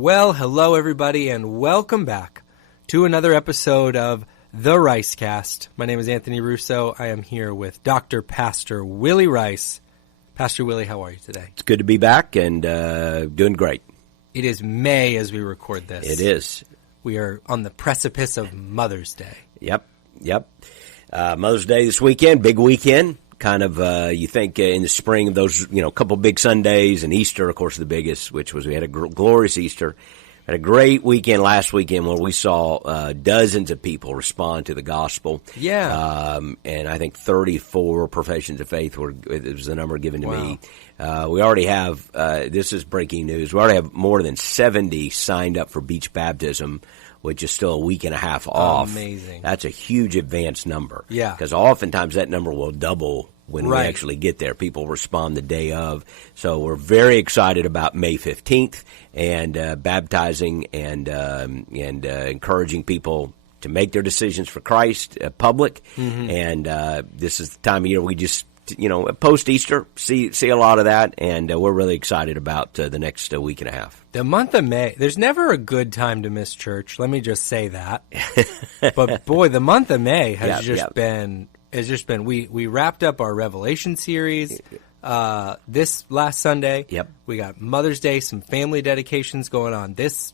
Well, hello everybody, and welcome back to another episode of the Ricecast. My name is Anthony Russo. I am here with Dr. Pastor Willie Rice. Pastor Willie, how are you today? It's good to be back and doing great. It is May as we record this. It is. We are on the precipice of Mother's Day. Yep. Mother's Day this weekend, big weekend. Kind of, you think in the spring of those, couple big Sundays, and Easter, of course, the biggest, which was we had a glorious Easter. Had a great weekend last weekend where we saw dozens of people respond to the gospel. Yeah. And I think 34 professions of faith it was the number given to Wow. me. We already have, this is breaking news, we already have more than 70 signed up for beach baptism, which is still a week and a half off. Amazing. That's a huge advanced number. Yeah. Because oftentimes that number will double when Right. we actually get there. People respond the day of. So we're very excited about May 15th and baptizing and encouraging people to make their decisions for Christ public. Mm-hmm. And this is the time of year we just, post-Easter, see a lot of that, and we're really excited about the next week and a half. The month of May, there's never a good time to miss church. Let me just say that. But boy, the month of May has been. We wrapped up our Revelation series this last Sunday. Yep. We got Mother's Day, some family dedications going on this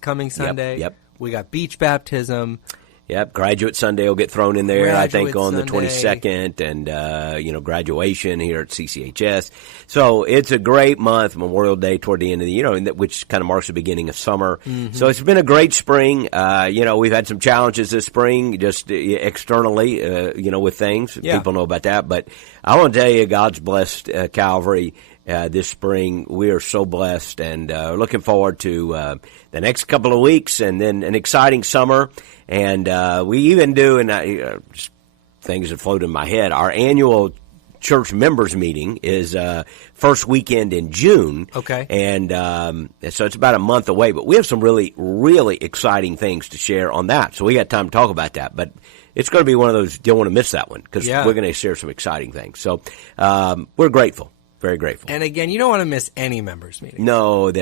coming Sunday. Yep. We got beach baptism. Yep, Graduate Sunday will get thrown in there, I think, on the Sunday. 22nd, and, graduation here at CCHS. So it's a great month, Memorial Day toward the end of the year, which kind of marks the beginning of summer. Mm-hmm. So it's been a great spring. We've had some challenges this spring, just externally, with things. Yeah. People know about that. But I want to tell you, God's blessed Calvary. This spring, we are so blessed, and looking forward to the next couple of weeks, and then an exciting summer. And we even do, and just things that float in my head, our annual church members meeting is first weekend in June. Okay. And so it's about a month away, but we have some really, really exciting things to share on that. So we got time to talk about that. But it's going to be one of those, you don't want to miss that one, because we're going to share some exciting things. So we're grateful. Very grateful. And again, you don't want to miss any members meeting. No,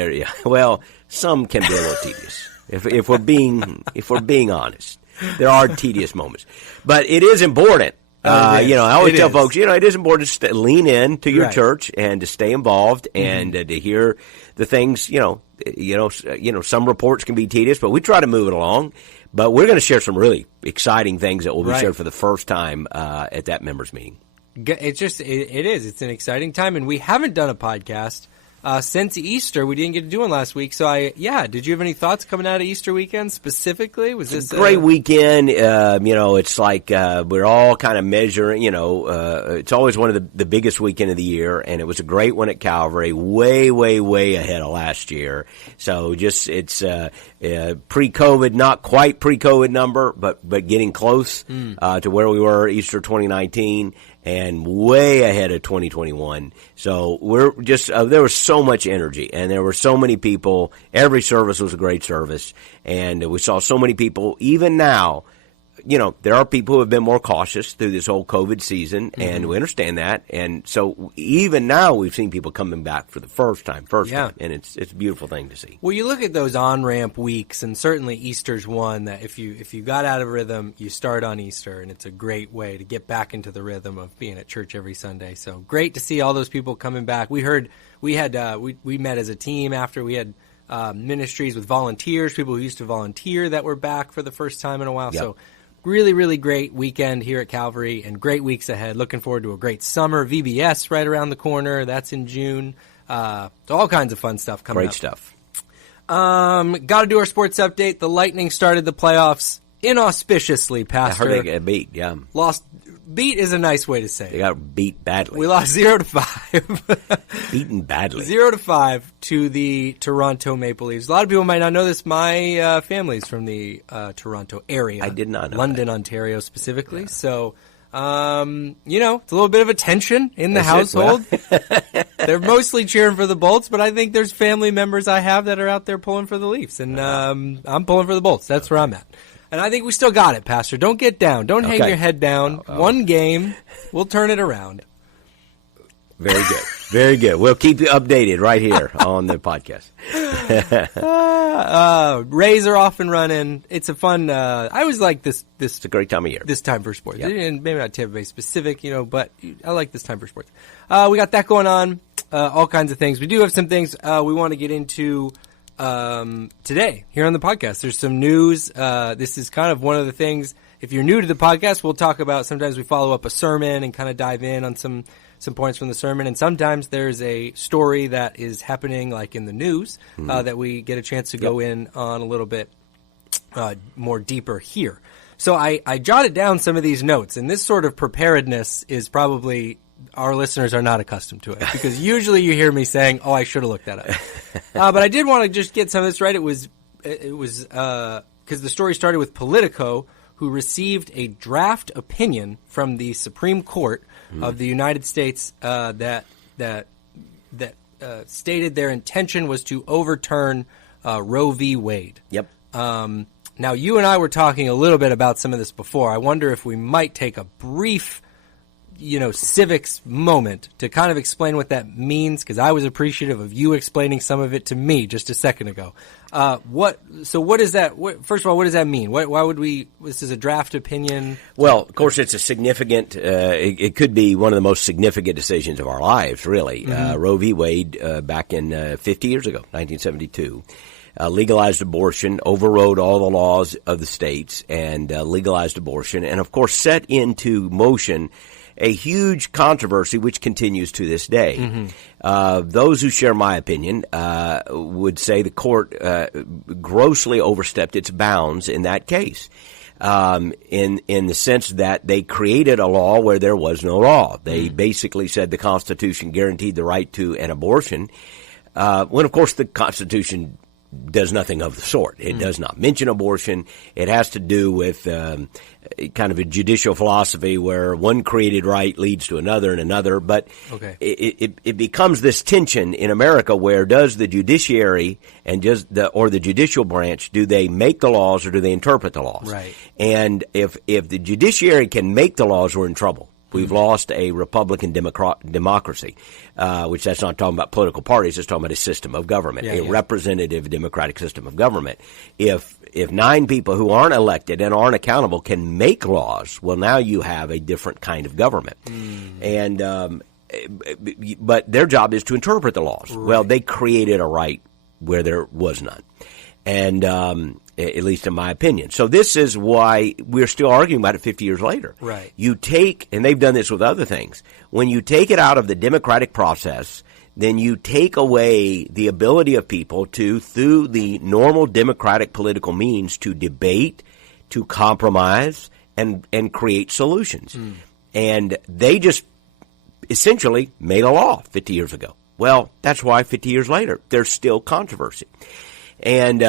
well, some can be a little tedious. If we're being honest, there are tedious moments, but it is important. I always tell folks, it is important to lean in to your church and to stay involved and to hear the things. Some reports can be tedious, but we try to move it along. But we're going to share some really exciting things that will be shared for the first time at that members meeting. It's an exciting time, and we haven't done a podcast since Easter. We didn't get to do one last week. So did you have any thoughts coming out of Easter weekend specifically? Was this a great weekend? It's like we're all kind of measuring, it's always one of the biggest weekend of the year, and it was a great one at Calvary, way, way, way ahead of last year. So just it's pre-COVID, not quite pre-COVID number, but getting close to where we were Easter 2019. And way ahead of 2021. So we're just, there was so much energy, and there were so many people. Every service was a great service, and we saw so many people. Even now, there are people who have been more cautious through this whole COVID season, and we understand that. And so even now, we've seen people coming back for the first time, and it's a beautiful thing to see. Well, you look at those on-ramp weeks, and certainly Easter's one that if you got out of rhythm, you start on Easter, and it's a great way to get back into the rhythm of being at church every Sunday. So great to see all those people coming back. We met as a team after we had ministries with volunteers, people who used to volunteer that were back for the first time in a while. Yep. So really, really great weekend here at Calvary and great weeks ahead. Looking forward to a great summer. VBS right around the corner. That's in June. So all kinds of fun stuff coming up. Great stuff. Got to do our sports update. The Lightning started the playoffs inauspiciously, Pastor. I heard they got beat, yeah. Beat is a nice way to say it. They got beat badly. We lost 0-5. Beaten badly. 0-5 to the Toronto Maple Leafs. A lot of people might not know this. My family's from the Toronto area. I did not know London, Ontario specifically. Yeah. So, it's a little bit of a tension in the household. They're mostly cheering for the Bolts, but I think there's family members I have that are out there pulling for the Leafs. And I'm pulling for the Bolts. That's where I'm at. And I think we still got it, Pastor. Don't get down. Don't hang your head down. One game. We'll turn it around. Very good. Very good. We'll keep you updated right here on the podcast. Rays are off and running. It's a fun. I always like this. It's a great time of year. This time for sports, Yep. and maybe not Tampa Bay specific, but I like this time for sports. We got that going on. All kinds of things. We do have some things we want to get into today here on the podcast. There's some news. This is kind of one of the things. If you're new to the podcast, we'll talk about. Sometimes we follow up a sermon and kind of dive in on some points from the sermon, and sometimes there's a story that is happening like in the news that we get a chance to go in on a little bit more deeper here. So I jotted down some of these notes, and this sort of preparedness is probably our listeners are not accustomed to it, because usually you hear me saying, "Oh, I should have looked that up." But I did want to just get some of this right. It was because the story started with Politico, who received a draft opinion from the Supreme Court of the United States that stated their intention was to overturn Roe v. Wade. Yep. Now, you and I were talking a little bit about some of this before. I wonder if we might take a brief, civics moment to kind of explain what that means, because I was appreciative of you explaining some of it to me just a second ago. What is that? First of all, what does that mean? Why would we? This is a draft opinion. Well, of course, it's a significant. It could be one of the most significant decisions of our lives, really. Roe v. Wade, back in 50 years ago, 1972, legalized abortion, overrode all the laws of the states, and legalized abortion, and of course, set into motion a huge controversy which continues to this day. Those who share my opinion would say the court grossly overstepped its bounds in that case, in the sense that they created a law where there was no law. They basically said the Constitution guaranteed the right to an abortion, when of course the Constitution does nothing of the sort. It does not mention abortion. It has to do with kind of a judicial philosophy where one created right leads to another and another. But it becomes this tension in America where does the judiciary and the judicial branch, do they make the laws or do they interpret the laws? Right. And if the judiciary can make the laws, we're in trouble. We've lost a Republican democracy, which that's not talking about political parties. It's talking about a system of government, representative democratic system of government. If 9 people who aren't elected and aren't accountable can make laws, well, now you have a different kind of government. And but their job is to interpret the laws. Right. Well, they created a right where there was none. And at least in my opinion. So this is why we're still arguing about it 50 years later. Right. You take, and they've done this with other things, when you take it out of the democratic process, then you take away the ability of people to, through the normal democratic political means, to debate, to compromise, and create solutions. And they just essentially made a law 50 years ago. Well, that's why 50 years later, there's still controversy. And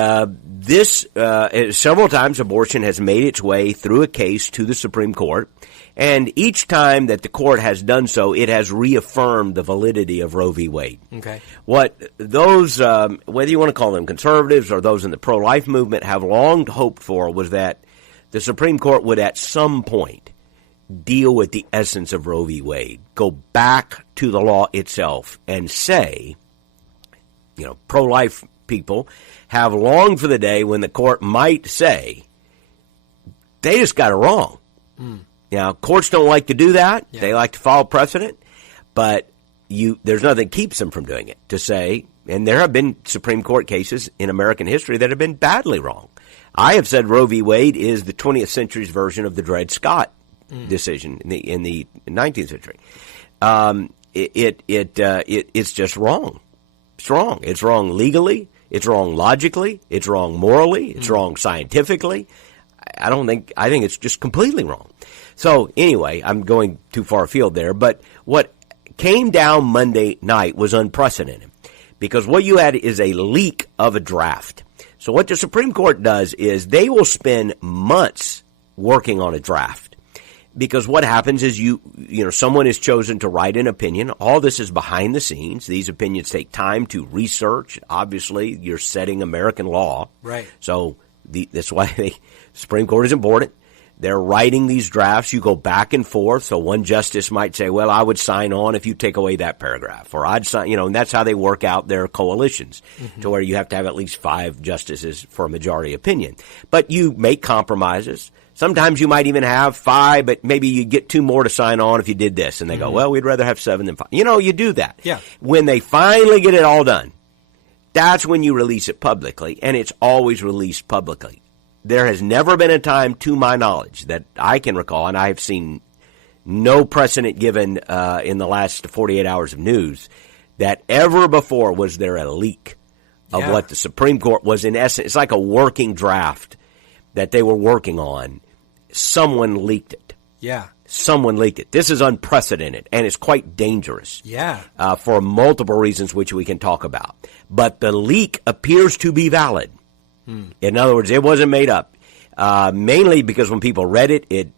this several times abortion has made its way through a case to the Supreme Court, and each time that the court has done so, it has reaffirmed the validity of Roe v. Wade. Okay. What those, whether you want to call them conservatives or those in the pro-life movement, have long hoped for was that the Supreme Court would at some point deal with the essence of Roe v. Wade, go back to the law itself and say, pro-life people have longed for the day when the court might say, they just got it wrong. Now, courts don't like to do that. Yeah. They like to follow precedent. But there's nothing that keeps them from doing it, to say, and there have been Supreme Court cases in American history that have been badly wrong. I have said Roe v. Wade is the 20th century's version of the Dred Scott decision in the 19th century. It's just wrong. It's wrong. It's wrong legally. It's wrong logically. It's wrong morally. It's wrong scientifically. I think it's just completely wrong. So anyway, I'm going too far afield there, but what came down Monday night was unprecedented, because what you had is a leak of a draft. So what the Supreme Court does is they will spend months working on a draft. Because what happens is someone is chosen to write an opinion. All this is behind the scenes. These opinions take time to research. Obviously, you're setting American law. Right. So that's why the Supreme Court is important. They're writing these drafts. You go back and forth. So one justice might say, well, I would sign on if you take away that paragraph, or I'd sign, and that's how they work out their coalitions, to where you have to have at least 5 justices for a majority opinion. But you make compromises. Sometimes you might even have 5, but maybe you get 2 more to sign on if you did this. And they go, well, we'd rather have 7 than 5. You do that. Yeah. When they finally get it all done, that's when you release it publicly, and it's always released publicly. There has never been a time, to my knowledge, that I can recall, and I have seen no precedent given in the last 48 hours of news, that ever before was there a leak of what the Supreme Court was, in essence. It's like a working draft that they were working on. Someone leaked it. Yeah. Someone leaked it. This is unprecedented, and it's quite dangerous. Yeah. For multiple reasons, which we can talk about. But the leak appears to be valid. In other words, it wasn't made up. Mainly because when people read it, it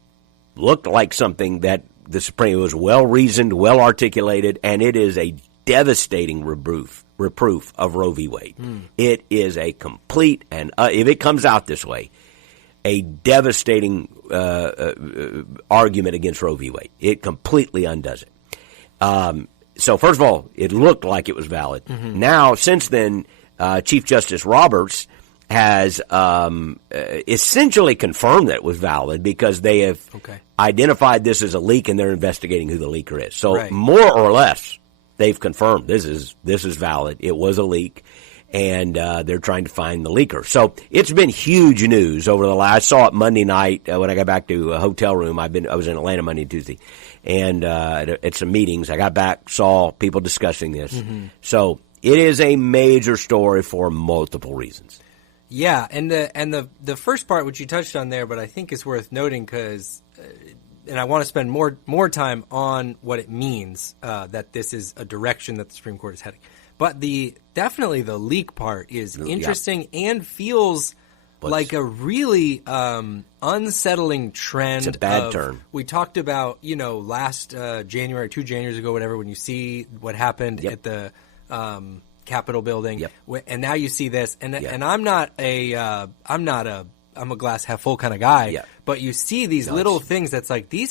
looked like something that the Supreme was well-reasoned, well-articulated, and it is a devastating reproof of Roe v. Wade. It is a complete, and if it comes out this way, a devastating argument against Roe v. Wade. It completely undoes it. So first of all, it looked like it was valid. Now, since then, Chief Justice Roberts has essentially confirmed that it was valid, because they have identified this as a leak, and they're investigating who the leaker is. So more or less, they've confirmed this is valid. It was a leak, and they're trying to find the leaker. So it's been huge news over the last. I saw it Monday night when I got back to a hotel room. I was in Atlanta Monday and Tuesday, and at some meetings. I got back, saw people discussing this. So it is a major story for multiple reasons. Yeah, and the first part, which you touched on there, but I think is worth noting, because, and I want to spend more time on what it means that this is a direction that the Supreme Court is heading. But definitely the leak part is interesting and feels like a really unsettling trend. It's a bad turn. We talked about, last January, 2 Januaries ago, whatever, when you see what happened at the Capitol building, and now you see this, and I'm a glass half full kind of guy, but you see these little things that's like these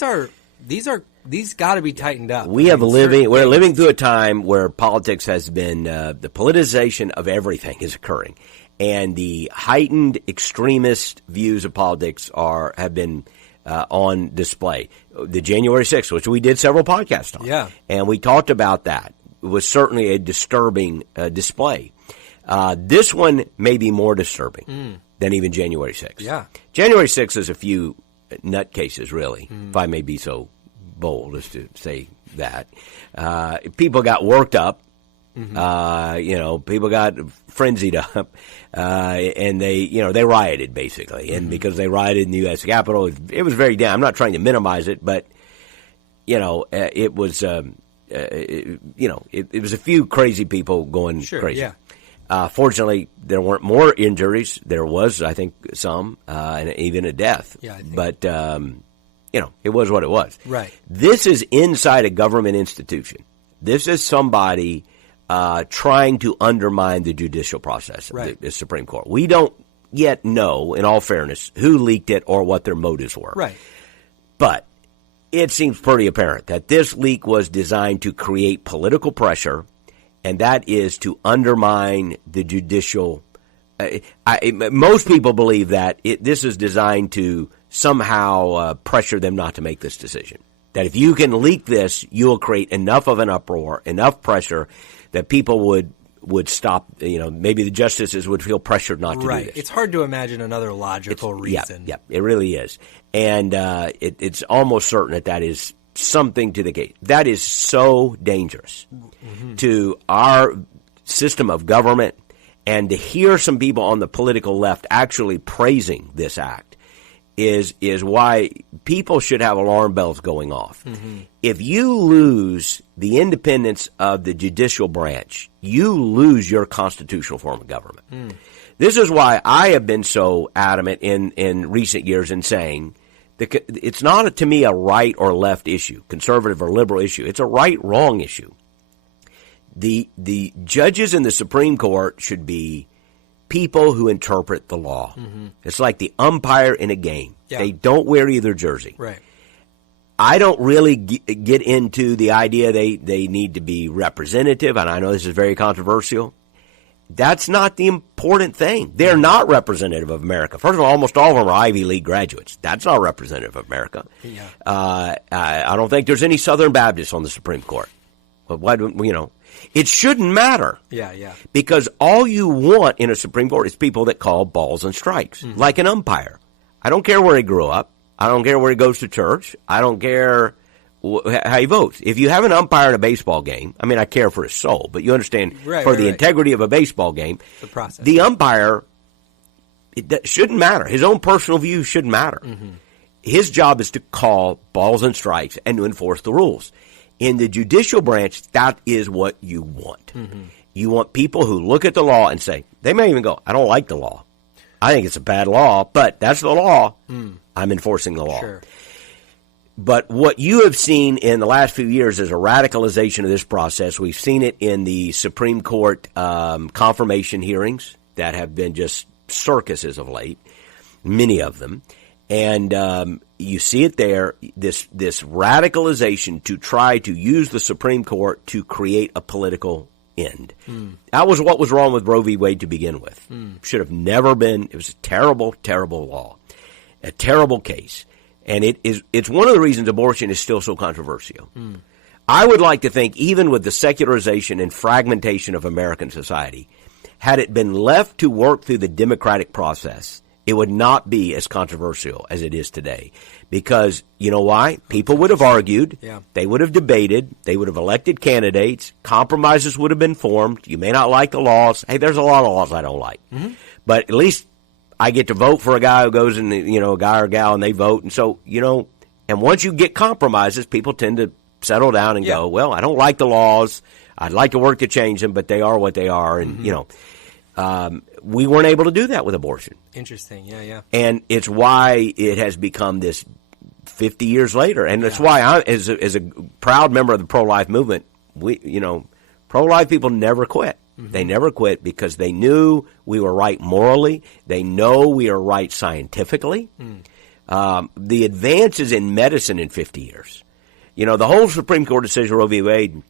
got to be tightened up. We're living through a time where politics has been the politicization of everything is occurring, and the heightened extremist views of politics have been on display. The January 6th, which we did several podcasts on, and we talked about that. Was certainly a disturbing display. This one may be more disturbing than even January 6th. Yeah. January 6th is a few nutcases, really, if I may be so bold as to say that. People got worked up. People got frenzied up, and they rioted, basically. And because they rioted in the U.S. Capitol, it was very down. I'm not trying to minimize it, but, it was... it was a few crazy people going crazy. Yeah. Fortunately, there weren't more injuries. There was, I think, some, and even a death. Yeah, I think. But, it was what it was. Right. This is inside a government institution. This is somebody trying to undermine the judicial process of the Supreme Court. We don't yet know, in all fairness, who leaked it or what their motives were. Right. But it seems pretty apparent that this leak was designed to create political pressure, and that is to undermine the judicial. Most people believe that this is designed to somehow pressure them not to make this decision. That if you can leak this, you'll create enough of an uproar, enough pressure that people would stop. Maybe the justices would feel pressured not to do this. It's hard to imagine another logical reason. Yeah, it really is. And it's almost certain that is something to the case. That is so dangerous to our system of government, and to hear some people on the political left actually praising this act is why people should have alarm bells going off. If you lose the independence of the judicial branch, you lose your constitutional form of government. This is why I have been so adamant in recent years in saying that it's not, to me, a right or left issue, conservative or liberal issue. It's a right-wrong issue. The judges in the Supreme Court should be people who interpret the law. Mm-hmm. It's like the umpire in a game. Yeah. They don't wear either jersey. Right. I don't really get into the idea they need to be representative, and I know this is very controversial. That's not the important thing. They're not representative of America. First of all, almost all of them are Ivy League graduates. That's not representative of America. Yeah. I don't think there's any Southern Baptists on the Supreme Court. But why do it shouldn't matter. Yeah. Because all you want in a Supreme Court is people that call balls and strikes, like an umpire. I don't care where he grew up. I don't care where he goes to church. I don't care how he votes. If you have an umpire in a baseball game, I mean, I care for his soul, but you understand the integrity of a baseball game, the process. The umpire, it shouldn't matter. His own personal view shouldn't matter. Mm-hmm. His job is to call balls and strikes and to enforce the rules. In the judicial branch, that is what you want. Mm-hmm. You want people who look at the law and say, they may even go, I don't like the law. I think it's a bad law, but that's the law. I'm enforcing the law. Sure. But what you have seen in the last few years is a radicalization of this process. We've seen it in the Supreme Court confirmation hearings that have been just circuses of late, many of them. And you see it there, this radicalization to try to use the Supreme Court to create a political end. That was what was wrong with Roe v. Wade to begin with. Should have never been. It was a terrible, terrible law, a terrible case. And it's one of the reasons abortion is still so controversial. I would like to think, even with the secularization and fragmentation of American society, had it been left to work through the democratic process, it would not be as controversial as it is today. Because, you know why? People would have argued. Yeah. They would have debated. They would have elected candidates. Compromises would have been formed. You may not like the laws. Hey, there's a lot of laws I don't like. Mm-hmm. But at least I get to vote for a guy who goes and, a guy or gal, and they vote. And so, and once you get compromises, people tend to settle down and go, well, I don't like the laws. I'd like to work to change them, but they are what they are. And, we weren't able to do that with abortion. Interesting. Yeah. And it's why it has become this 50 years later. And that's why I, as a proud member of the pro-life movement, pro-life people never quit. Mm-hmm. They never quit because they knew we were right morally. They know we are right scientifically. The advances in medicine in 50 years. The whole Supreme Court decision, Roe v. Wade,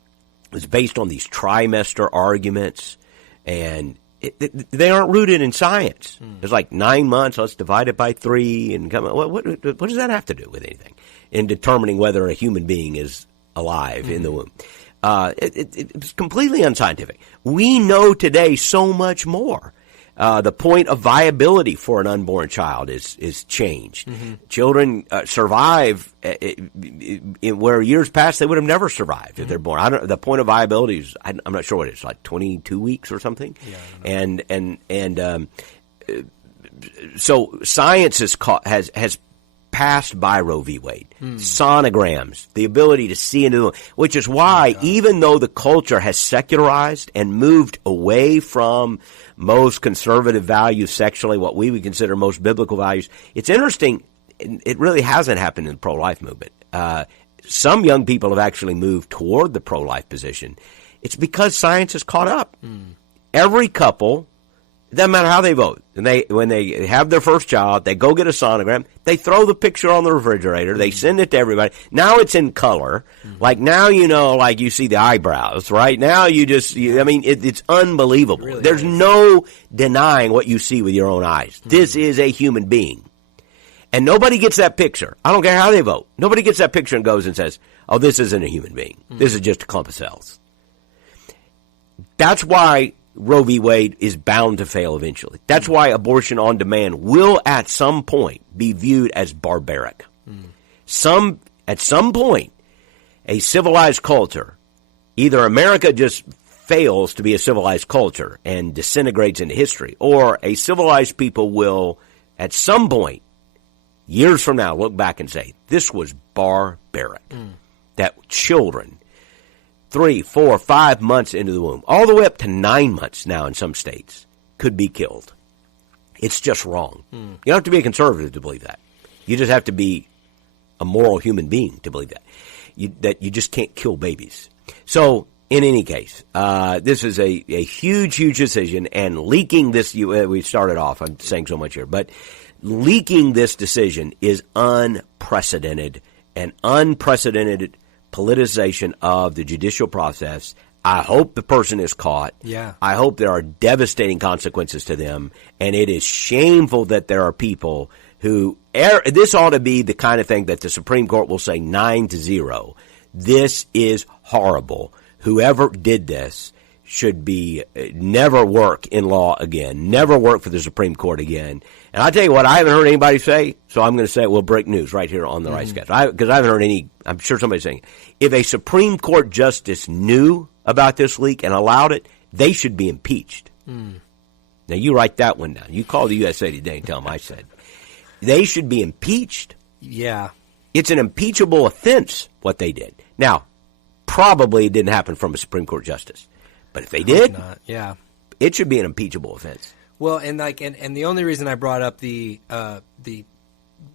was based on these trimester arguments, and they aren't rooted in science. It's like 9 months, let's divide it by 3, and come. What does that have to do with anything in determining whether a human being is alive in the womb? It's completely unscientific. We know today so much more. The point of viability for an unborn child is changed. Mm-hmm. Children survive where years past they would have never survived if they're born. The point of viability is I'm not sure what it is, like 22 weeks or something. Yeah, so science has passed by Roe v. Wade. Sonograms, the ability to see into them, which is why even though the culture has secularized and moved away from most conservative values sexually, what we would consider most biblical values, it's interesting, it really hasn't happened in the pro-life movement. Some young people have actually moved toward the pro-life position. It's because science has caught up. Every couple, it doesn't matter how they vote. And when they have their first child, they go get a sonogram. They throw the picture on the refrigerator. They send it to everybody. Now it's in color. Like now, like you see the eyebrows, right? Now it's unbelievable. Really There's no denying what you see with your own eyes. This is a human being. And nobody gets that picture. I don't care how they vote. Nobody gets that picture and goes and says, oh, this isn't a human being. This is just a clump of cells. That's why Roe v. Wade is bound to fail eventually. That's why abortion on demand will at some point be viewed as barbaric. At some point, a civilized culture, either America just fails to be a civilized culture and disintegrates into history, or a civilized people will, at some point, years from now, look back and say, this was barbaric. That children 3, 4, 5 months into the womb, all the way up to 9 months now in some states, could be killed. It's just wrong. You don't have to be a conservative to believe that. You just have to be a moral human being to believe that. That you just can't kill babies. So In any case, this is a huge, huge decision, and leaking this, we started off, I'm saying so much here, but leaking this decision is unprecedented, an unprecedented politicization of the judicial process. I hope the person is caught. Yeah. I hope there are devastating consequences to them, and it is shameful that there are people who, this ought to be the kind of thing that the Supreme Court will say 9-0. This is horrible. Whoever did this should be never work in law again, never work for the Supreme Court again. And I tell you what, I haven't heard anybody say, so I'm going to say it will break news right here on the Ricecast. Because I haven't heard any, I'm sure somebody's saying it. If a Supreme Court justice knew about this leak and allowed it, they should be impeached. Now, you write that one down. You call the USA Today and tell them I said. They should be impeached. Yeah. It's an impeachable offense, what they did. Now, probably it didn't happen from a Supreme Court justice. But if they did, yeah, it should be an impeachable offense. Well, and the only reason I brought up the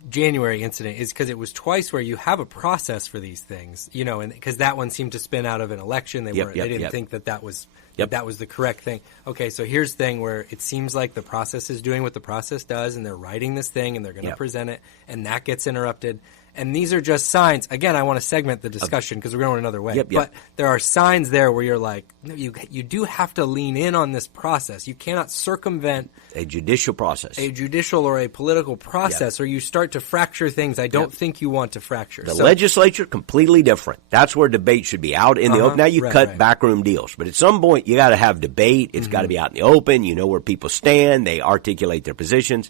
January incident is because it was twice where you have a process for these things, you know, and because that one seemed to spin out of an election. They didn't think that was that was the correct thing. Okay, so here's the thing where it seems like the process is doing what the process does, and they're writing this thing, and they're going to present it, and that gets interrupted. And these are just signs. Again, I want to segment the discussion because we're going another way. But there are signs there where you're like, no, you do have to lean in on this process. You cannot circumvent a judicial process, a judicial or a political process, or you start to fracture things I don't think you want to fracture. The legislature, completely different. That's where debate should be out in the open. Now you cut backroom deals, but at some point you got to have debate. It's got to be out in the open. You know where people stand. They articulate their positions.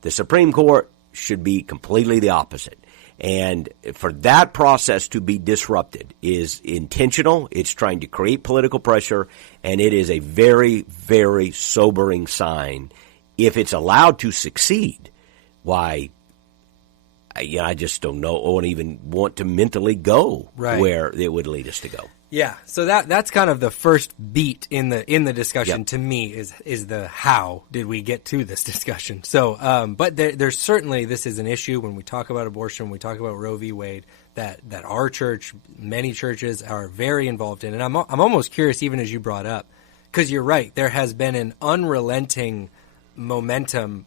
The Supreme Court should be completely the opposite. And for that process to be disrupted is intentional. It's trying to create political pressure, and it is a very, very sobering sign. If it's allowed to succeed, why, I just don't know or even want to mentally go where it would lead us to go. Yeah, so that's kind of the first beat in the discussion to me is the how did we get to this discussion. So, but there's certainly this is an issue when we talk about abortion, when we talk about Roe v. Wade, that our church, many churches are very involved in, and I'm almost curious, even as you brought up, because you're right, there has been an unrelenting momentum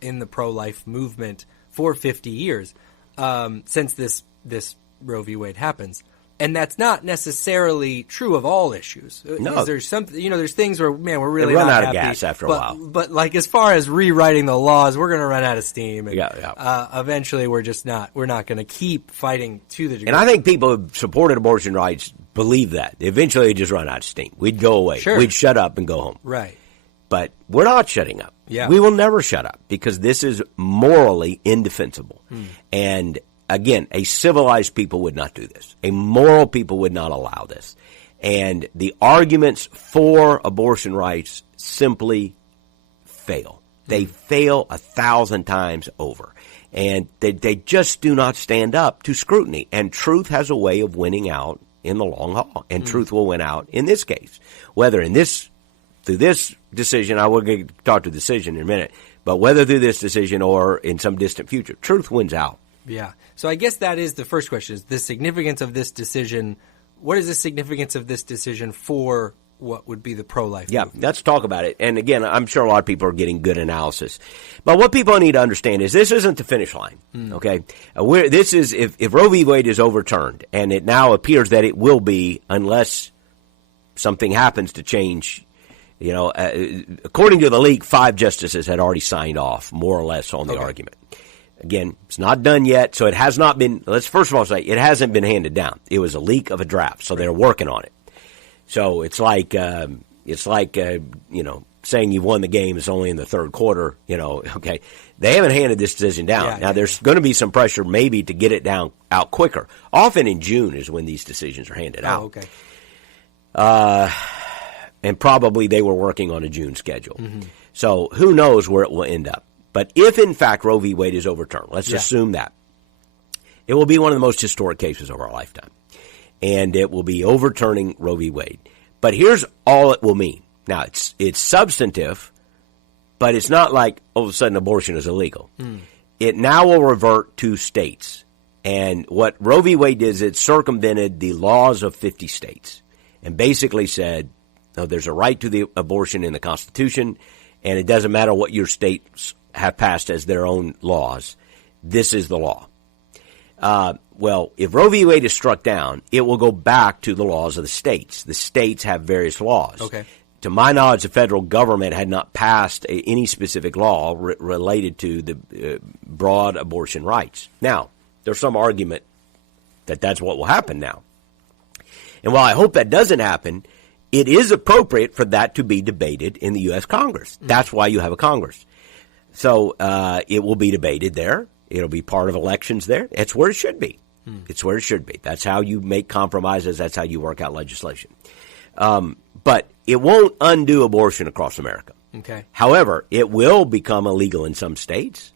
in the pro-life movement for 50 years since this Roe v. Wade happens. And that's not necessarily true of all issues. No. There's something, there's things where, man, we're really run not out happy, of gas after a while. But like as far as rewriting the laws, we're going to run out of steam. And, yeah. Eventually, we're not going to keep fighting to the degree. And I think people who supported abortion rights believe that. Eventually, they'd just run out of steam. We'd go away. Sure. We'd shut up and go home. Right. But we're not shutting up. Yeah. We will never shut up because this is morally indefensible. And again, a civilized people would not do this. A moral people would not allow this. And the arguments for abortion rights simply fail. They fail 1,000 times over. And they just do not stand up to scrutiny. And truth has a way of winning out in the long haul. And truth will win out in this case. Whether through this decision, I will get talk to the decision in a minute, but whether through this decision or in some distant future, truth wins out. Yeah. So I guess that is the first question, is the significance of this decision. What is the significance of this decision for what would be the pro-life movement? Let's talk about it. And again, I'm sure a lot of people are getting good analysis. But what people need to understand is this isn't the finish line, okay? This is, if Roe v. Wade is overturned, and it now appears that it will be unless something happens to change, according to the league, 5 justices had already signed off, more or less, on the argument. Again, it's not done yet, so it has not been, let's first of all say, it hasn't been handed down. It was a leak of a draft, so they're working on it. So it's like saying you've won the game, it's only in the third quarter, okay. They haven't handed this decision down. Now, there's going to be some pressure maybe to get it out quicker. Often in June is when these decisions are handed out. Okay. And probably they were working on a June schedule. So who knows where it will end up. But if, in fact, Roe v. Wade is overturned, let's assume that, it will be one of the most historic cases of our lifetime. And it will be overturning Roe v. Wade. But here's all it will mean. Now, it's substantive, but it's not like all of a sudden abortion is illegal. It now will revert to states. And what Roe v. Wade did is it circumvented the laws of 50 states. and basically said, no, there's a right to the abortion in the Constitution, and it doesn't matter what your states have passed as their own laws. This is the law. Well, if Roe v. Wade is struck down, it will go back to the laws of the states. The states have various laws. Okay. To my knowledge, the federal government had not passed any specific law related to the broad abortion rights. Now, there's some argument that that's what will happen now. And while I hope that doesn't happen, it is appropriate for that to be debated in the U.S. Congress. That's why you have a Congress. So it will be debated there. It'll be part of elections there. It's where it should be. It's where it should be. That's how you make compromises. That's how you work out legislation. But it won't undo abortion across America. Okay. However, it will become illegal in some states.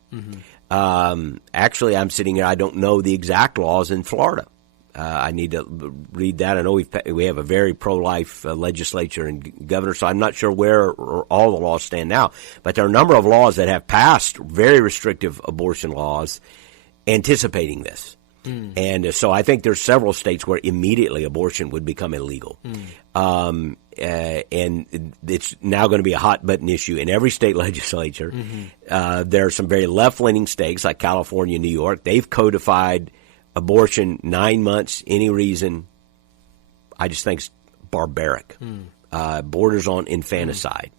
Actually, I'm sitting here. I don't know the exact laws in Florida. I need to read that. I know we have a very pro-life legislature and governor, so I'm not sure where all the laws stand now. But there are a number of laws that have passed very restrictive abortion laws anticipating this. And so I think there's several states where immediately abortion would become illegal. And it's now going to be a hot-button issue in every state legislature. There are some very left-leaning states like California, New York. They've codified abortion 9 months, any reason. I just think it's barbaric. Borders on infanticide.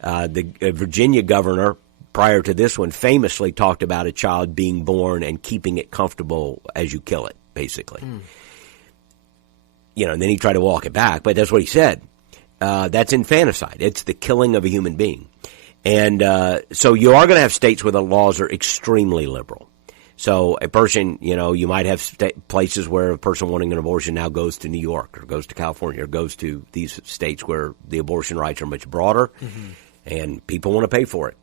The Virginia governor, prior to this one, famously talked about a child being born and keeping it comfortable as you kill it, basically. And then he tried to walk it back, but that's what he said. That's infanticide. It's the killing of a human being. And so you are going to have states where the laws are extremely liberal. So a person, you might have places where a person wanting an abortion now goes to New York or goes to California or goes to these states where the abortion rights are much broader and people want to pay for it.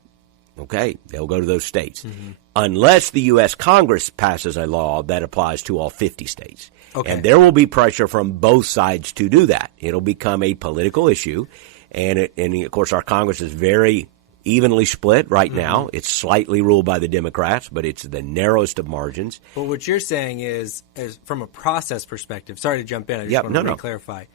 Okay, they'll go to those states. Unless the U.S. Congress passes a law that applies to all 50 states. Okay. And there will be pressure from both sides to do that. It'll become a political issue. And of course, our Congress is very evenly split right now. It's slightly ruled by the Democrats, but it's the narrowest of margins. But what you're saying is from a process perspective, sorry to jump in, I just want to clarify,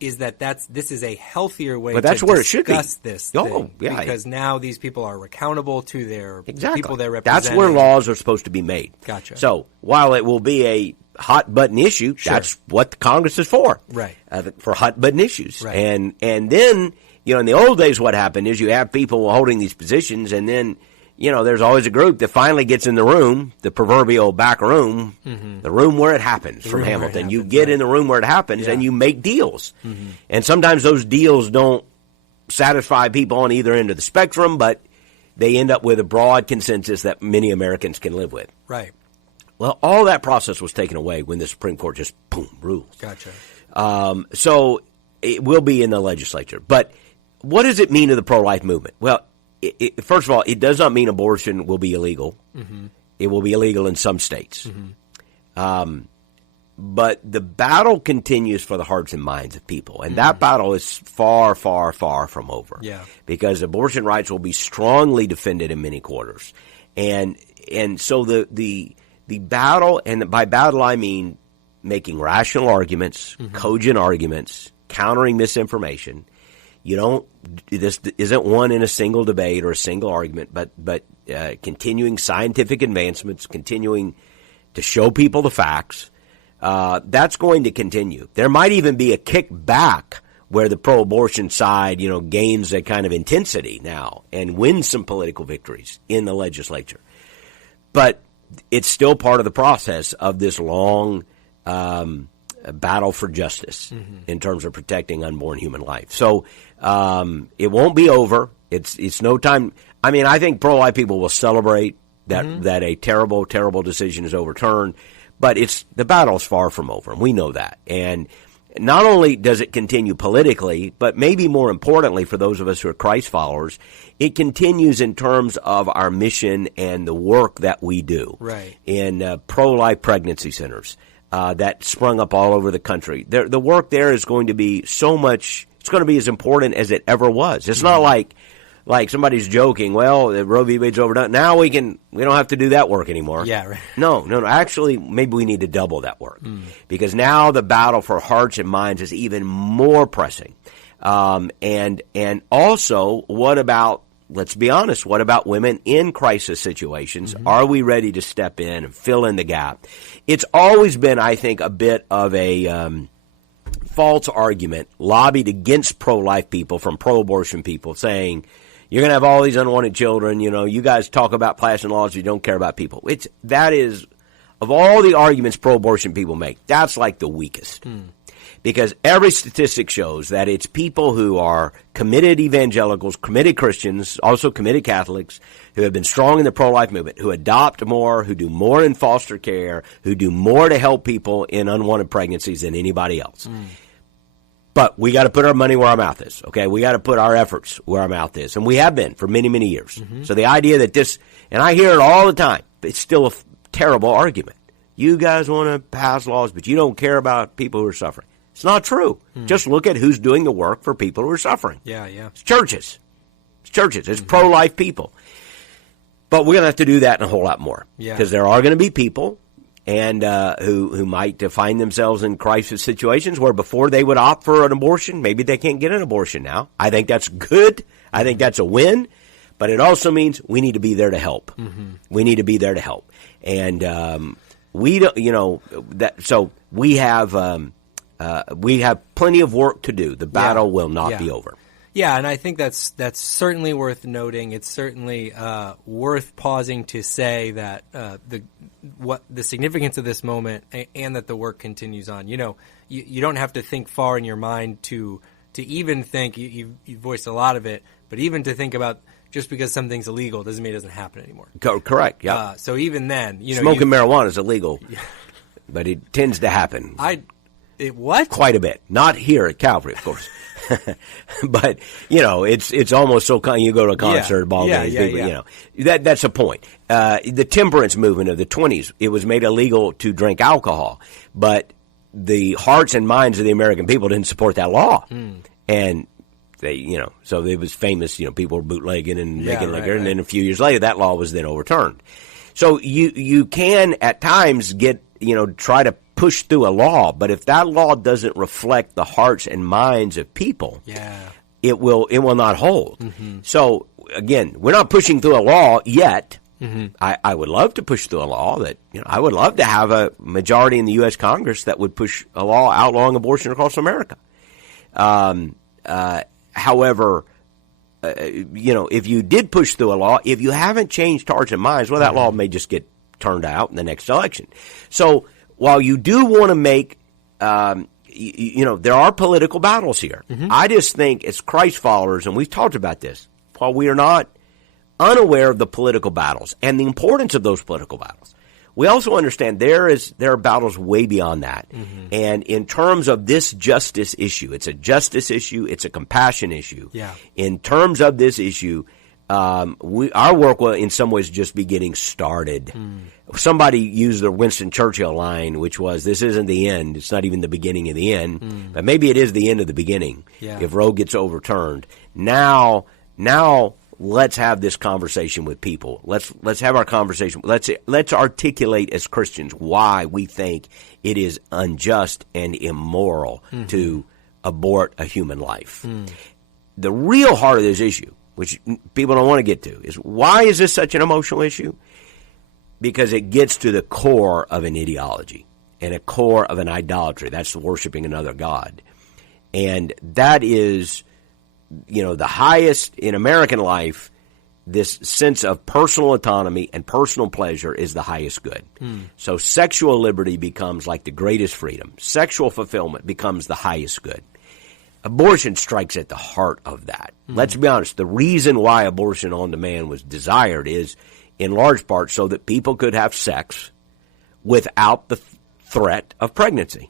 is that this is a healthier way to discuss this thing. Because now these people are accountable to their people they're representing. That's where laws are supposed to be made. Gotcha. So while it will be a hot-button issue, that's what the Congress is for. Right. For hot-button issues. Right. And then, in the old days what happened is you have people holding these positions and then, there's always a group that finally gets in the room, the proverbial back room, the room where it happens from Hamilton. You get in the room where it happens and you make deals. And sometimes those deals don't satisfy people on either end of the spectrum, but they end up with a broad consensus that many Americans can live with. Right. Well, all that process was taken away when the Supreme Court just, boom, ruled. Gotcha. So it will be in the legislature. But what does it mean to the pro-life movement? Well, first of all, it does not mean abortion will be illegal. It will be illegal in some states. But the battle continues for the hearts and minds of people. And that battle is far, far, far from over. Yeah. Because abortion rights will be strongly defended in many quarters. And so the battle, and by battle I mean making rational arguments, cogent arguments, countering misinformation. This isn't won in a single debate or a single argument, but continuing scientific advancements, continuing to show people the facts, that's going to continue. There might even be a kickback where the pro-abortion side, gains a kind of intensity now and wins some political victories in the legislature. But it's still part of the process of this long battle for justice in terms of protecting unborn human life. So it won't be over. It's no time. I mean, I think pro-life people will celebrate that a terrible, terrible decision is overturned, but the battle is far from over, and we know that. And not only does it continue politically, but maybe more importantly for those of us who are Christ followers, it continues in terms of our mission and the work that we do in pro-life pregnancy centers that sprung up all over the country. The work there is going to be so much. It's going to be as important as it ever was. It's not like like somebody's joking, well, Roe v. Wade's overdone. Now we don't have to do that work anymore. Yeah, right. No. Actually, maybe we need to double that work because now the battle for hearts and minds is even more pressing. And also, what about, let's be honest, what about women in crisis situations? Are we ready to step in and fill in the gap? It's always been, I think, a bit of a false argument lobbied against pro-life people from pro-abortion people saying, you're going to have all these unwanted children, you guys talk about passing laws, you don't care about people. That is, of all the arguments pro-abortion people make, that's like the weakest. Because every statistic shows that it's people who are committed evangelicals, committed Christians, also committed Catholics, who have been strong in the pro-life movement, who adopt more, who do more in foster care, who do more to help people in unwanted pregnancies than anybody else. But we got to put our money where our mouth is, okay? We got to put our efforts where our mouth is. And we have been for many, many years. So the idea that this, and I hear it all the time, it's still a terrible argument. You guys want to pass laws, but you don't care about people who are suffering. It's not true. Just look at who's doing the work for people who are suffering. Yeah. It's churches. It's pro-life people. But we're going to have to do that and a whole lot more. Because there are going to be people and who might find themselves in crisis situations where before they would opt for an abortion, maybe they can't get an abortion now. I think that's good. I think that's a win. But it also means we need to be there to help. We need to be there to help. And we don't, so we have plenty of work to do. The battle will not be over. Yeah, and I think that's certainly worth noting. It's certainly worth pausing to say that the significance of this moment and that the work continues on. You don't have to think far in your mind to even think. You voiced a lot of it, but even to think about just because something's illegal doesn't mean it doesn't happen anymore. Correct. Yeah. So even then, smoking marijuana is illegal, but it tends to happen. What? Quite a bit. Not here at Calvary, of course. But it's almost so you go to a concert, ball games, people, that's the point. The Temperance Movement of the 1920s, it was made illegal to drink alcohol, but the hearts and minds of the American people didn't support that law, and they, so it was famous. People were bootlegging and making liquor, and then a few years later, that law was then overturned. So you can at times get try to push through a law, but if that law doesn't reflect the hearts and minds of people, it will not hold. So again, we're not pushing through a law yet. I would love to push through a law that I would love to have a majority in the U.S. Congress that would push a law outlawing abortion across America. However, if you did push through a law, if you haven't changed hearts and minds, well, that law may just get turned out in the next election. So while you do want to make, there are political battles here. I just think as Christ followers, and we've talked about this, while we are not unaware of the political battles and the importance of those political battles, we also understand there are battles way beyond that. And in terms of this justice issue, it's a justice issue, it's a compassion issue. In terms of this issue, our work will in some ways just be getting started. Somebody used the Winston Churchill line, which was, this isn't the end, it's not even the beginning of the end, but maybe it is the end of the beginning if Roe gets overturned. Now let's have this conversation with people. Let's have our conversation. Let's articulate as Christians why we think it is unjust and immoral to abort a human life. The real heart of this issue, which people don't want to get to, is why is this such an emotional issue? Because it gets to the core of an ideology and a core of an idolatry. That's worshiping another god. And that is, the highest in American life, this sense of personal autonomy and personal pleasure is the highest good. So sexual liberty becomes like the greatest freedom. Sexual fulfillment becomes the highest good. Abortion strikes at the heart of that. Let's be honest. The reason why abortion on demand was desired is in large part so that people could have sex without the threat of pregnancy.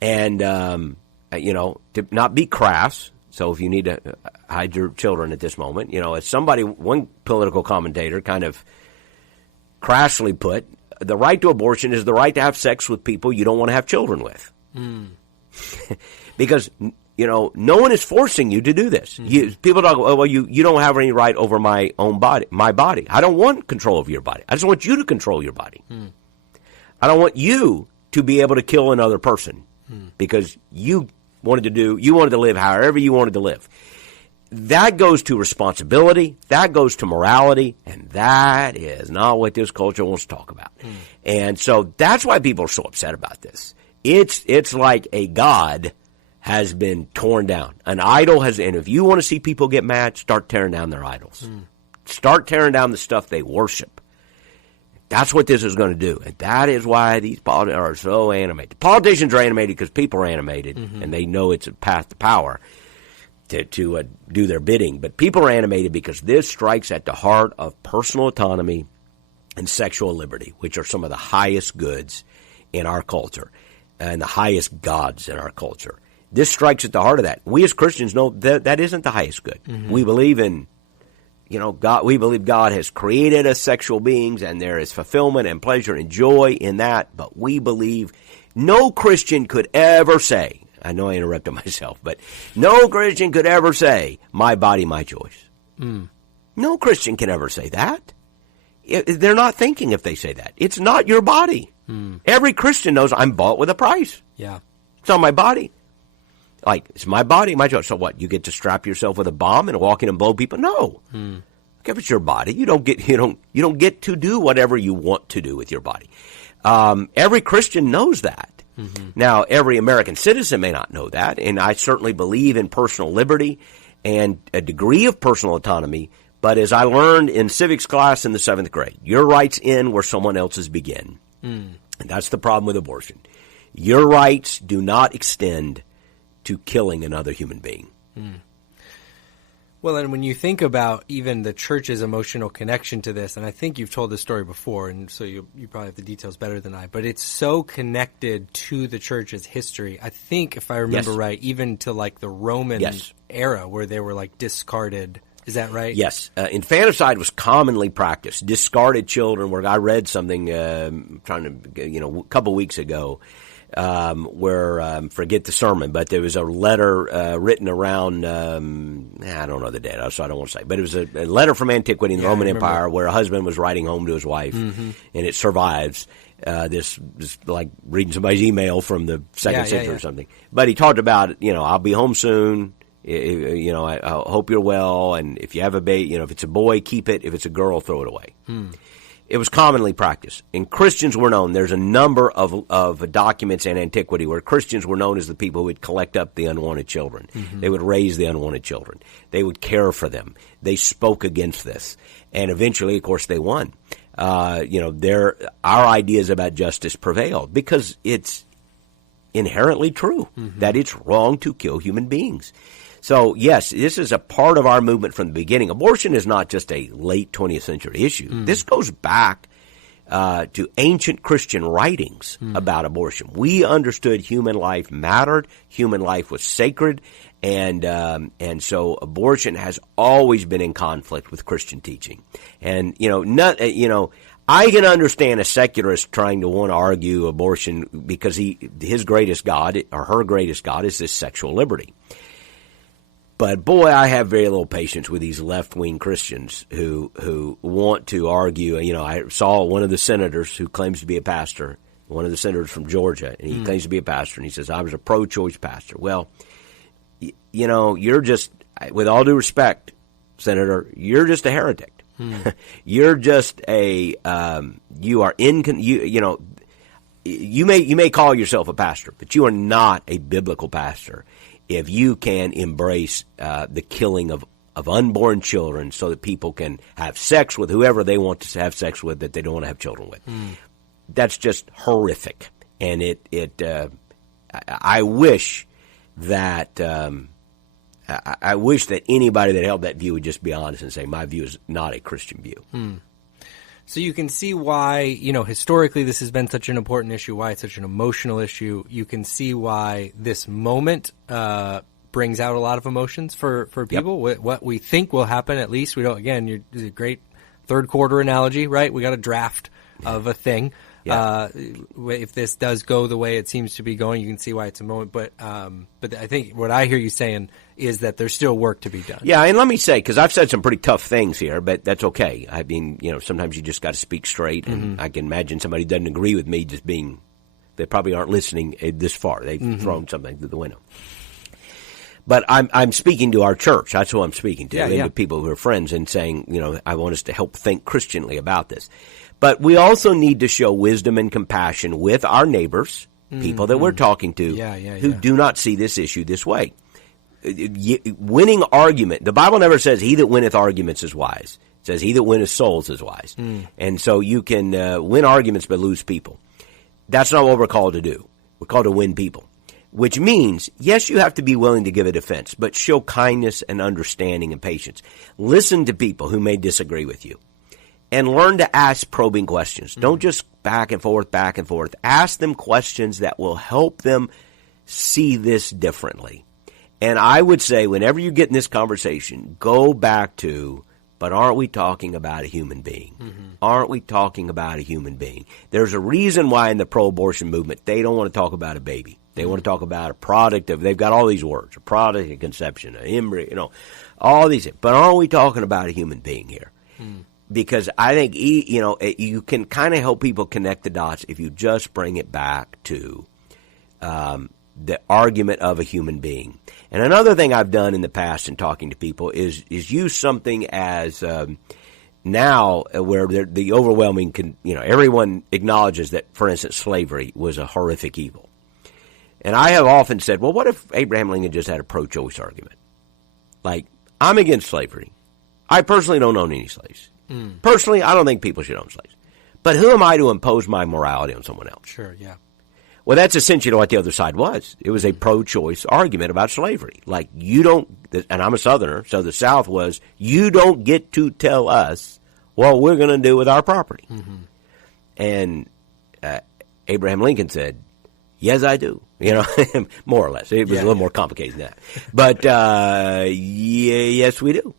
And, to not be crass. So if you need to hide your children at this moment, as one political commentator kind of crassly put, the right to abortion is the right to have sex with people you don't want to have children with. Because no one is forcing you to do this. People talk, oh, well, you don't have any right over my own body, my body. I don't want control of your body. I just want you to control your body. I don't want you to be able to kill another person because you wanted to live however you wanted to live. That goes to responsibility, that goes to morality, and that is not what this culture wants to talk about. And so that's why people are so upset about this. It's like a god has been torn down. An idol has, and if you want to see people get mad, start tearing down their idols. Start tearing down the stuff they worship. That's what this is going to do. And that is why these politicians are so animated. Politicians are animated because people are animated, and they know it's a path to power to do their bidding. But people are animated because this strikes at the heart of personal autonomy and sexual liberty, which are some of the highest goods in our culture and the highest gods in our culture. This strikes at the heart of that. We as Christians know that isn't the highest good. We believe in, God. We believe God has created us sexual beings, and there is fulfillment and pleasure and joy in that. But we believe no Christian could ever say, I know I interrupted myself, but no Christian could ever say, my body, my choice. No Christian can ever say that. They're not thinking if they say that. It's not your body. Every Christian knows I'm bought with a price. Yeah. It's on my body. Like, it's my body, my choice. So what? You get to strap yourself with a bomb and walk in and blow people? No. If it's your body, you don't get to do whatever you want to do with your body. Every Christian knows that. Now, every American citizen may not know that, and I certainly believe in personal liberty and a degree of personal autonomy. But as I learned in civics class in the 7th grade, your rights end where someone else's begin. And that's the problem with abortion. Your rights do not extend to killing another human being. Well, and when you think about even the church's emotional connection to this, and I think you've told this story before, and so you probably have the details better than I, but it's so connected to the church's history. I think, if I remember right, even to like the Roman era where they were like discarded. Is that right? Yes. Infanticide was commonly practiced. Discarded children, where I read something a couple weeks ago, where forget the sermon, but there was a letter written around, I don't know the date, so I don't want to say, but it was a letter from antiquity in the Roman Empire where a husband was writing home to his wife, and it survives. This like reading somebody's email from the second century or something. But he talked about, I'll be home soon. I hope you're well, and if you have a baby, if it's a boy, keep it. If it's a girl, throw it away. It was commonly practiced. And Christians were known. There's a number of documents in antiquity where Christians were known as the people who would collect up the unwanted children. They would raise the unwanted children. They would care for them. They spoke against this. And eventually, of course, they won. Our ideas about justice prevailed because it's inherently true that it's wrong to kill human beings. So, yes, this is a part of our movement from the beginning. Abortion is not just a late 20th century issue. This goes back to ancient Christian writings about abortion. We understood human life mattered, human life was sacred, and so abortion has always been in conflict with Christian teaching. And, I can understand a secularist trying to want to argue abortion because his greatest God or her greatest God is this sexual liberty. But boy, I have very little patience with these left-wing Christians who want to argue. I saw one of the senators who claims to be a pastor, one of the senators from Georgia, and he claims to be a pastor, and he says, I was a pro-choice pastor. Well, you're just, with all due respect, Senator, you're just a heretic. You're just you may call yourself a pastor, but you are not a biblical pastor if you can embrace the killing of unborn children so that people can have sex with whoever they want to have sex with that they don't want to have children with. That's just horrific. And I wish that anybody that held that view would just be honest and say, my view is not a Christian view. So you can see why, historically this has been such an important issue, why it's such an emotional issue. You can see why this moment brings out a lot of emotions for people. Yep. What we think will happen, at least. We don't, again, it's a great third quarter analogy, right? We got a draft of a thing. If this does go the way it seems to be going, you can see why it's a moment. But I think what I hear you saying is that there's still work to be done. Yeah, and let me say, because I've said some pretty tough things here, but that's okay. I mean, sometimes you just got to speak straight, and I can imagine somebody who doesn't agree with me just being, they probably aren't listening this far. They've thrown something through the window. But I'm speaking to our church. That's who I'm speaking to, to people who are friends, and saying, I want us to help think Christianly about this. But we also need to show wisdom and compassion with our neighbors, people that we're talking to, who do not see this issue this way. Winning argument, the Bible never says he that winneth arguments is wise. It says he that winneth souls is wise. And so you can win arguments but lose people. That's not what we're called to do. We're called to win people, which means, yes, you have to be willing to give a defense, but show kindness and understanding and patience. Listen to people who may disagree with you and learn to ask probing questions. Don't just back and forth. Ask them questions that will help them see this differently. And I would say, whenever you get in this conversation, go back to, but aren't we talking about a human being? Aren't we talking about a human being? There's a reason why in the pro-abortion movement, they don't want to talk about a baby. They want to talk about a product of, they've got all these words, a product of conception, an embryo, all these things. But aren't we talking about a human being here? Because I think, you can kind of help people connect the dots if you just bring it back to the argument of a human being. And another thing I've done in the past in talking to people is use something as now where the overwhelming, everyone acknowledges that, for instance, slavery was a horrific evil. And I have often said, well, what if Abraham Lincoln just had a pro-choice argument? Like, I'm against slavery. I personally don't own any slaves. Personally, I don't think people should own slaves. But who am I to impose my morality on someone else? Sure, yeah. Well, that's essentially what the other side was. It was a pro-choice argument about slavery. Like, you don't, and I'm a Southerner, so the South was, you don't get to tell us what we're going to do with our property. And Abraham Lincoln said, yes, I do. More or less. It was a little more complicated than that. But, yes, we do.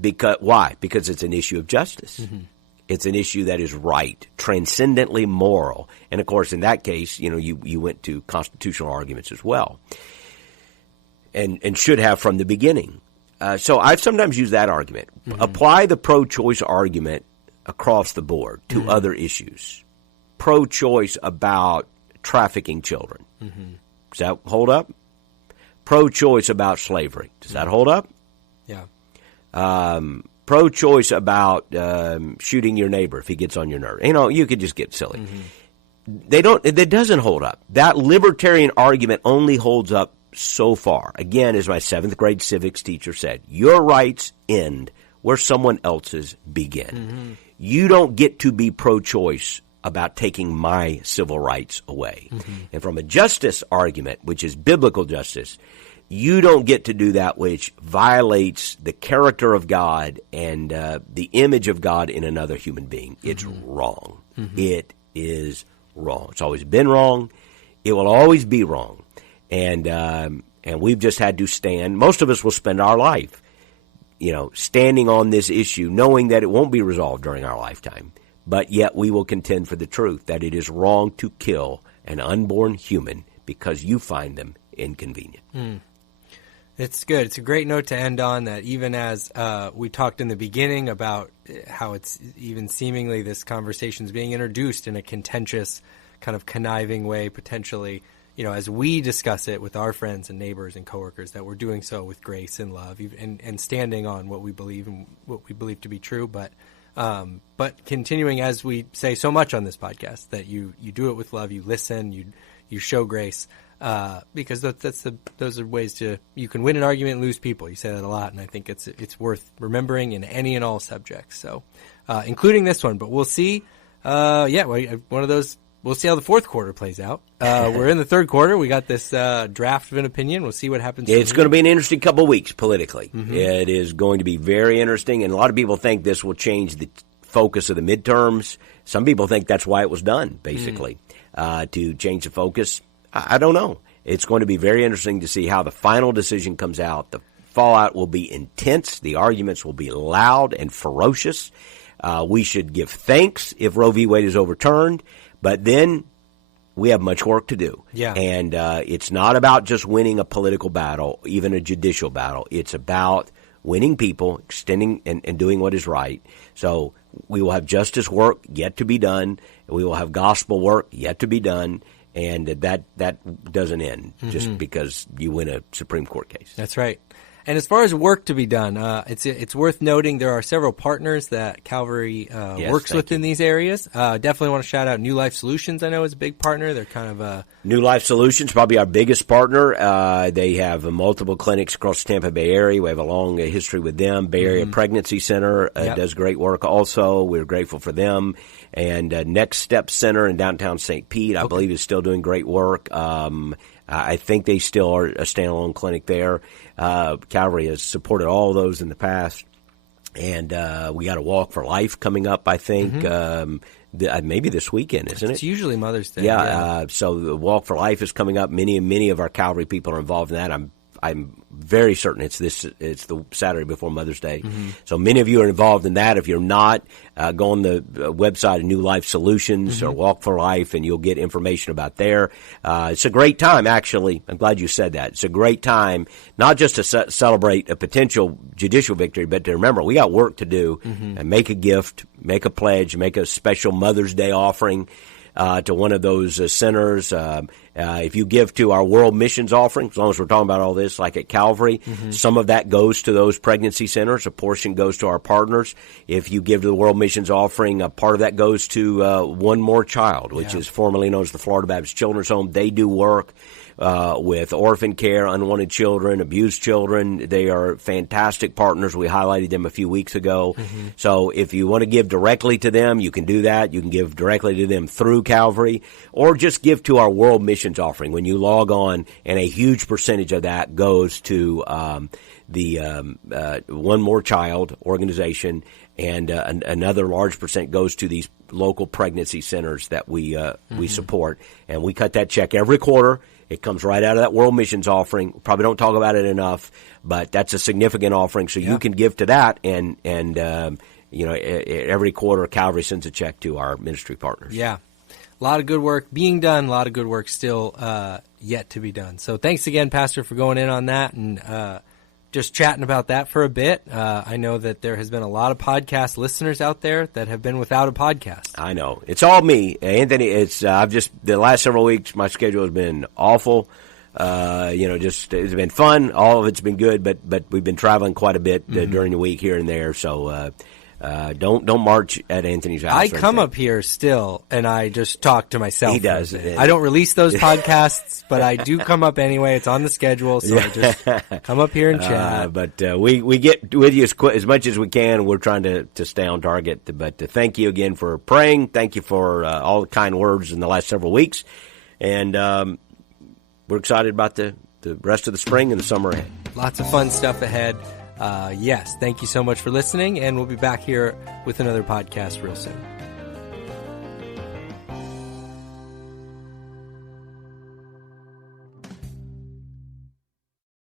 Because why? Because it's an issue of justice. It's an issue that is right, transcendently moral. And, of course, in that case, you went to constitutional arguments as well, and should have from the beginning. So I've sometimes used that argument. Apply the pro-choice argument across the board to other issues. Pro-choice about trafficking children. Does that hold up? Pro-choice about slavery. Does that hold up? Yeah. Pro-choice about shooting your neighbor if he gets on your nerve. You could just get silly. It doesn't hold up. That libertarian argument only holds up so far. Again, as my 7th grade civics teacher said, your rights end where someone else's begin. You don't get to be pro-choice about taking my civil rights away. And from a justice argument, which is biblical justice, you don't get to do that which violates the character of God and the image of God in another human being. It's wrong. It is wrong. It's always been wrong. It will always be wrong. And we've just had to stand. Most of us will spend our life, standing on this issue, knowing that it won't be resolved during our lifetime. But yet we will contend for the truth that it is wrong to kill an unborn human because you find them inconvenient. It's good. It's a great note to end on, that even as we talked in the beginning about how it's even seemingly this conversation is being introduced in a contentious, kind of conniving way, potentially, as we discuss it with our friends and neighbors and coworkers, that we're doing so with grace and love and standing on what we believe and what we believe to be true. But continuing, as we say so much on this podcast, that you do it with love, you listen, you show grace. Because those are ways you can win an argument and lose people. You say that a lot, and I think it's worth remembering in any and all subjects. So, including this one, but we'll see. One of those. We'll see how the fourth quarter plays out. We're in the third quarter. We got this draft of an opinion. We'll see what happens. It's going to be an interesting couple of weeks politically. It is going to be very interesting, and a lot of people think this will change the focus of the midterms. Some people think that's why it was done, basically, to change the focus. I don't know. It's going to be very interesting to see how the final decision comes out. The fallout will be intense. The arguments will be loud and ferocious. We should give thanks if Roe v. Wade is overturned, but then we have much work to do. Yeah. And it's not about just winning a political battle, even a judicial battle. It's about winning people, extending and doing what is right. So we will have justice work yet to be done. We will have gospel work yet to be done. And that doesn't end just because you win a Supreme Court case. That's right. And as far as work to be done, it's worth noting there are several partners that Calvary works with in these areas. Definitely want to shout out New Life Solutions. I know is a big partner. They're kind of a New Life Solutions, probably our biggest partner. They have multiple clinics across the Tampa Bay area. We have a long history with them. Bay Area Pregnancy Center does great work also. We're grateful for them. And Next Step Center in downtown St. Pete, I believe, is still doing great work. I think they still are a standalone clinic there. Calvary has supported all of those in the past. And we got a Walk for Life coming up, I think, maybe this weekend, isn't it? It's usually Mother's Day. Yeah. So the Walk for Life is coming up. Many of our Calvary people are involved in that. I'm very certain it's the Saturday before Mother's Day. So many of you are involved in that. If you're not, go on the website of New Life Solutions or Walk for Life, and you'll get information about there. It's a great time, actually. I'm glad you said that. It's a great time, not just to celebrate a potential judicial victory, but to remember we got work to do and make a gift, make a pledge, make a special Mother's Day offering to one of those centers. If you give to our World Missions Offering, as long as we're talking about all this, like at Calvary, some of that goes to those pregnancy centers. A portion goes to our partners. If you give to the World Missions Offering, a part of that goes to One More Child, which is formerly known as the Florida Baptist Children's Home. They do work with orphan care, unwanted children, abused children. They are fantastic partners. We highlighted them a few weeks ago. So if you want to give directly to them, you can do that. You can give directly to them through Calvary, or just give to our World Missions Offering when you log on, and a huge percentage of that goes to the One More Child organization, and another large percent goes to these local pregnancy centers that we support. And we cut that check every quarter. It comes right out of that World Missions Offering. Probably don't talk about it enough, but that's a significant offering. So you can give to that, and every quarter Calvary sends a check to our ministry partners. Yeah. A lot of good work being done, a lot of good work still yet to be done. So thanks again, Pastor, for going in on that and just chatting about that for a bit. I know that there has been a lot of podcast listeners out there that have been without a podcast. I know. It's all me, Anthony. It's the last several weeks, my schedule has been awful. It's been fun. All of it's been good, but we've been traveling quite a bit during the week here and there. So don't march at Anthony's house. I come up here still, and I just talk to myself. He does. I don't release those podcasts, but I do come up anyway. It's on the schedule, so I just come up here and chat. But we get with you as much as we can. We're trying to stay on target. But thank you again for praying. Thank you for all the kind words in the last several weeks. And we're excited about the rest of the spring and the summer ahead. Lots of fun stuff ahead. Yes, thank you so much for listening, and we'll be back here with another podcast real soon.